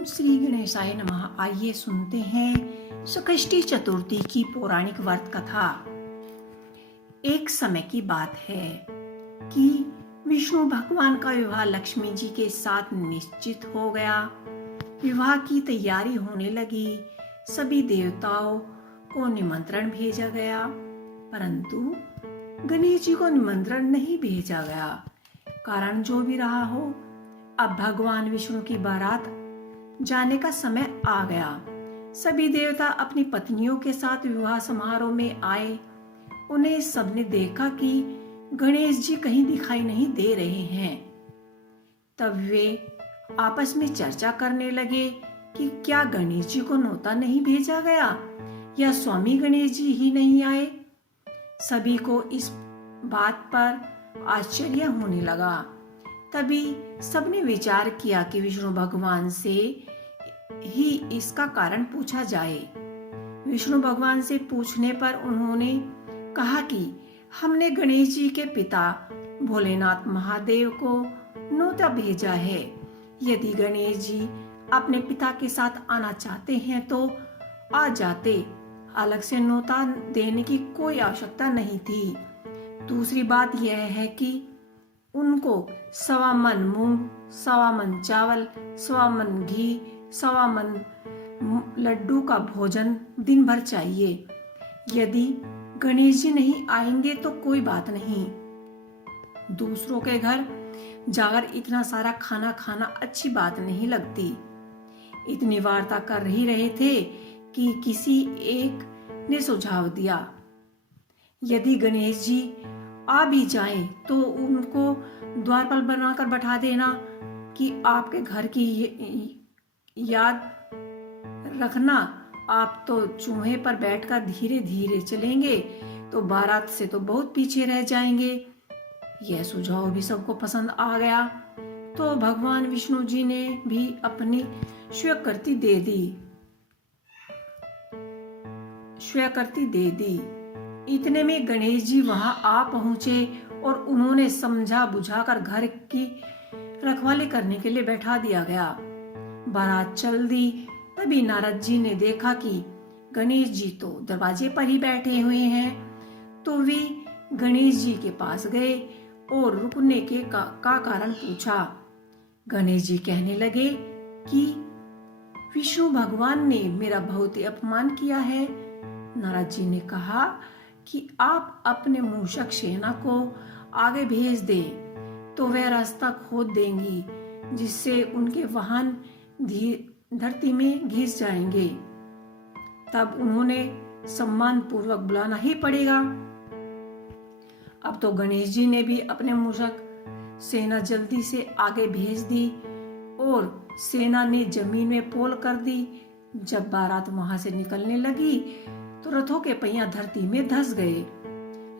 ओम श्री गणेशाय नमः। आइए सुनते हैं संकष्टी चतुर्थी की पौराणिक व्रत कथा। एक समय की बात है कि विष्णु भगवान का विवाह लक्ष्मी जी के साथ निश्चित हो गया। विवाह की तैयारी होने लगी। सभी देवताओं को निमंत्रण भेजा गया, परंतु गणेश जी को निमंत्रण नहीं भेजा गया। कारण जो भी रहा हो, अब भगवान विष्णु की बारात जाने का समय आ गया। सभी देवता अपनी पत्नियों के साथ विवाह समारोह में आए। उन्हें सबने देखा कि गणेश जी कहीं दिखाई नहीं दे रहे हैं। तब वे आपस में चर्चा करने लगे कि क्या गणेश जी को न्योता नहीं भेजा गया या स्वामी गणेश जी ही नहीं आए। सभी को इस बात पर आश्चर्य होने लगा। तभी सबने विचार किया कि विष्णु भगवान से ही इसका कारण पूछा जाए। विष्णु भगवान से पूछने पर उन्होंने कहा कि हमने गणेश जी के पिता भोलेनाथ महादेव को न्योता भेजा है। यदि गणेश जी अपने पिता के साथ आना चाहते हैं तो आ जाते, अलग से न्योता देने की कोई आवश्यकता नहीं थी। दूसरी बात यह है कि उनको 1.25 मन मूंग, 1.25 मन चावल, 1.25 मन घी, 1.25 मन लड्डू का भोजन दिन भर चाहिए। यदि गणेश जी नहीं आएंगे तो कोई बात नहीं। दूसरों के घर जाकर इतना सारा खाना खाना अच्छी बात नहीं लगती। इतनी वार्ता कर ही रहे थे कि किसी एक ने सुझाव दिया, यदि गणेश जी आ भी जाएं तो उनको द्वार पर बनाकर बैठा देना कि आपके घर की याद रखना। आप तो चूहे पर बैठकर धीरे धीरे चलेंगे तो बारात से तो बहुत पीछे रह जाएंगे। यह सुझाव भी सबको पसंद आ गया। तो भगवान विष्णु जी ने भी अपनी स्वीकृति दे दी। इतने में गणेश जी वहां आ पहुंचे और उन्होंने समझा बुझाकर घर की रखवाली करने के लिए बैठा दिया गया। बारात चल दी। तभी नारद जी ने देखा कि गणेश जी तो दरवाजे पर ही बैठे हुए हैं। तो वे गणेश जी के पास गए और रुकने के का कारण पूछा। गणेश जी कहने लगे कि विष्णु भगवान ने मेरा बहुत ही अपमान किया है। नारद जी ने कहा कि आप अपने मूषक सेना को आगे भेज दे तो वह रास्ता खोद देंगी, जिससे उनके वाहन धरती में घिस जाएंगे। तब उन्होंने सम्मान पूर्वक बुलाना ही पड़ेगा। अब तो गणेश जी ने भी अपने मूषक सेना जल्दी से आगे भेज दी और सेना ने जमीन में पोल कर दी। जब बारात वहां से निकलने लगी तो रथों के पहिया धरती में धंस गए।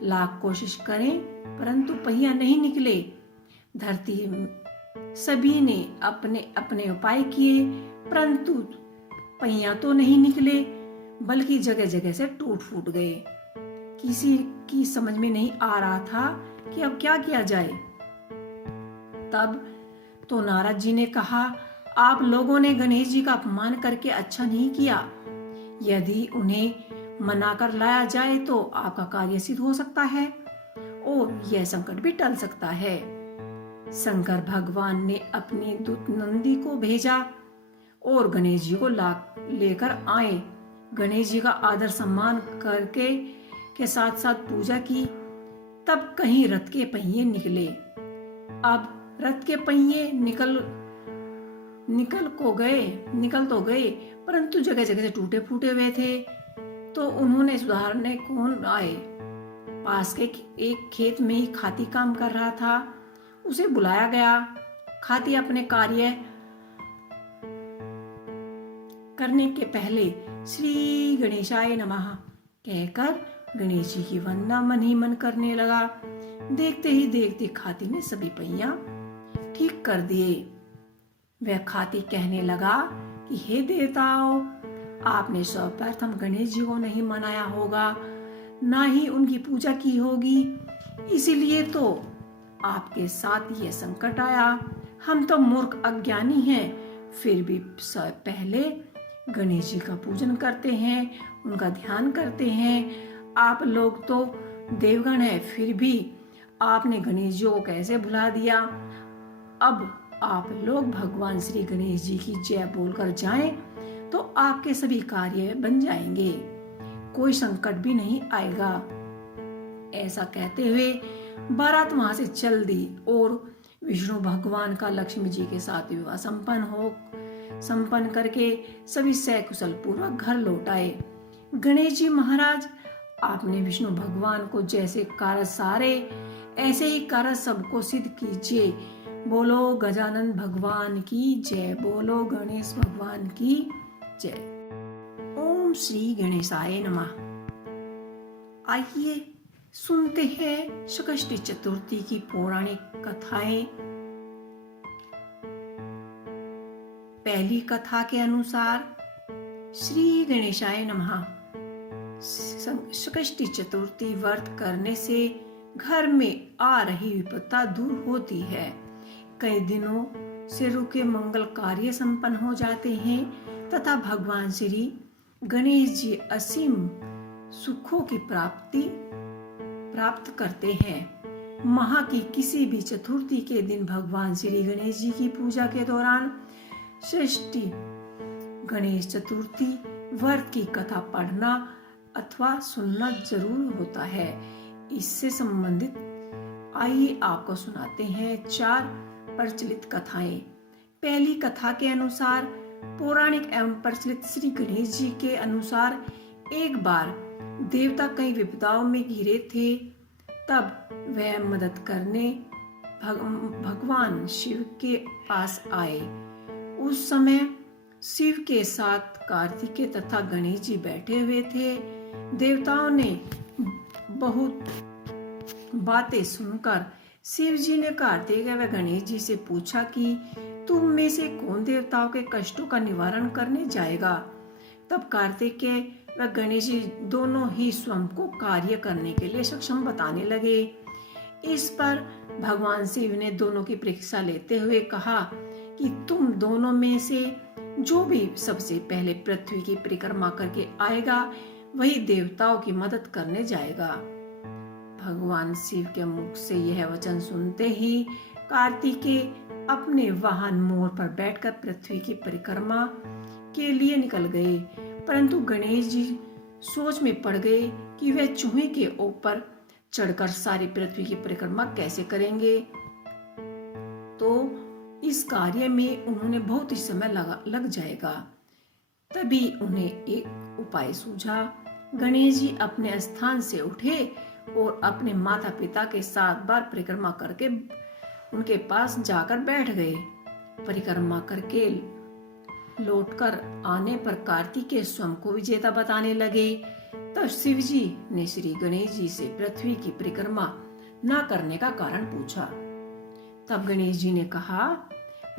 लाख कोशिश करें परंतु पहिया नहीं निकले। धरती सभी ने अपने अपने उपाय किए, परंतु पहिया तो नहीं निकले, बल्कि जगह जगह से टूट फूट गए। किसी की समझ में नहीं आ रहा था कि अब क्या किया जाए। तब तो नारद जी ने कहा, आप लोगों ने गणेश जी का अपमान करके अच्छा नहीं किया। यदि उन्हें मना कर लाया जाए तो आपका कार्य सिद्ध हो सकता है और यह संकट भी टल सकता है। शंकर भगवान ने अपने दूत नंदी को भेजा और गणेश जी को लेकर आए। गणेश जी का आदर सम्मान करके के साथ साथ पूजा की। तब कहीं रथ के पहिए निकले। अब रथ के पहिए निकल तो गए, परंतु जगह जगह से टूटे फूटे हुए थे। तो उन्होंने सुधारने कौन आए। पास के एक खेत में ही खाती काम कर रहा था, उसे बुलाया गया। खाती अपने कार्य करने के पहले श्री गणेशाय नमः कहकर गणेश जी की वंदना मन ही मन करने लगा। देखते ही देखते खाती ने सभी पहिया ठीक कर दिए। वह खाती कहने लगा कि हे देवताओं, आपने सर्वप्रथम गणेश जी को नहीं मनाया होगा, ना ही उनकी पूजा की होगी, इसीलिए तो आपके साथ यह संकट आया। हम तो मूर्ख अज्ञानी हैं, फिर भी पहले गणेश जी का पूजन करते हैं, उनका ध्यान करते हैं। आप लोग तो देवगण है, फिर भी आपने गणेश जी को कैसे भुला दिया। अब आप लोग भगवान श्री गणेश जी की जय बोलकर जाएं तो आपके सभी कार्य बन जाएंगे, कोई संकट भी नहीं आएगा। ऐसा कहते हुए बारात वहां से चल दी और विष्णु भगवान का लक्ष्मी जी के साथ विवाह संपन्न करके सभी सकुशल पूर्वक घर लौट आए। गणेश जी महाराज, आपने विष्णु भगवान को जैसे कार्य सारे ऐसे ही कार्य सबको सिद्ध कीजिए। बोलो गजानन भगवान की जय, बोलो गणेश भगवान की जय। ओम श्री गणेशाय नमः। आइए सुनते हैं संकष्टी चतुर्थी की पौराणिक कथाएं। पहली कथा के अनुसार श्री गणेशाय नमः। संकष्टी चतुर्थी व्रत करने से घर में आ रही विपत्ता दूर होती है। कई दिनों से रुके मंगल कार्य संपन्न हो जाते हैं तथा भगवान श्री गणेश जी असीम सुखों की प्राप्त करते हैं। माह की किसी भी चतुर्थी के दिन भगवान श्री गणेश जी की पूजा के दौरान षष्ठी गणेश चतुर्थी व्रत की कथा पढ़ना अथवा सुनना जरूर होता है। इससे संबंधित आइए आपको सुनाते हैं 4 प्रचलित कथाएं। पहली कथा के अनुसार पौराणिक एवं प्रचलित श्री गणेश जी के अनुसार एक बार देवता कई विपदाओं में घिरे थे। तब वह मदद करने भगवान शिव के पास आए। उस समय शिव के साथ कार्तिकेय तथा गणेश जी बैठे हुए थे। देवताओं ने बहुत बातें सुनकर शिव जी ने कार्तिकेय व गणेश जी से पूछा कि तुम में से कौन देवताओं के कष्टों का निवारण करने जाएगा। तब कार्तिकेय व गणेश जी दोनों ही स्वयं को कार्य करने के लिए सक्षम बताने लगे। इस पर भगवान शिव ने दोनों की परीक्षा लेते हुए कहा कि तुम दोनों में से जो भी सबसे पहले पृथ्वी की परिक्रमा करके आएगा वही देवताओं की मदद करने जाएगा। भगवान शिव के मुख से यह वचन सुनते ही कार्तिकेय अपने वाहन मोर पर बैठकर पृथ्वी की परिक्रमा के लिए निकल गए। परंतु गणेश जी सोच में पड़ गए कि वे चूहे के ऊपर चढ़कर सारी पृथ्वी की परिक्रमा कैसे करेंगे। तो इस कार्य में उन्होंने बहुत ही समय लग जाएगा। तभी उन्हें एक उपाय सूझा। गणेश जी अपने स्थान से उठे और अपने माता पिता के 7 बार परिक्रमा करके उनके पास जाकर बैठ गए। परिक्रमा करके लौटकर आने पर कार्तिकेय स्वयं को विजेता बताने लगे। तब शिव जी ने श्री गणेश जी से पृथ्वी की परिक्रमा न करने का कारण पूछा। तब गणेश जी ने कहा,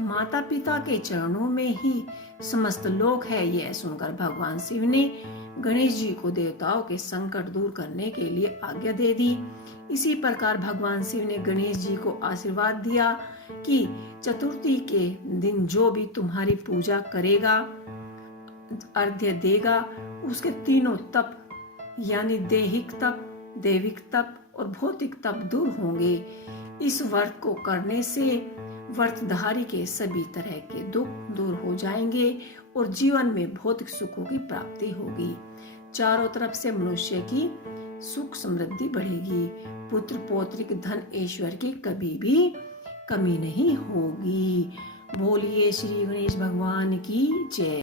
माता पिता के चरणों में ही समस्त लोक है। यह सुनकर भगवान शिव ने गणेश जी को देवताओं के संकट दूर करने के लिए आज्ञा दे दी। इसी प्रकार भगवान शिव ने गणेश जी को आशीर्वाद दिया कि चतुर्थी के दिन जो भी तुम्हारी पूजा करेगा, अर्घ्य देगा, उसके तीनों तप यानी दैहिक तप, दैविक तप और भौतिक तप दूर होंगे। इस व्रत को करने से व्रतधारी के सभी तरह के दुख दूर हो जाएंगे और जीवन में भौतिक सुखों की प्राप्ति होगी। चारों तरफ से मनुष्य की सुख समृद्धि बढ़ेगी। पुत्र पौत्रिक धन ऐश्वर्य की कभी भी कमी नहीं होगी। बोलिए श्री गणेश भगवान की जय।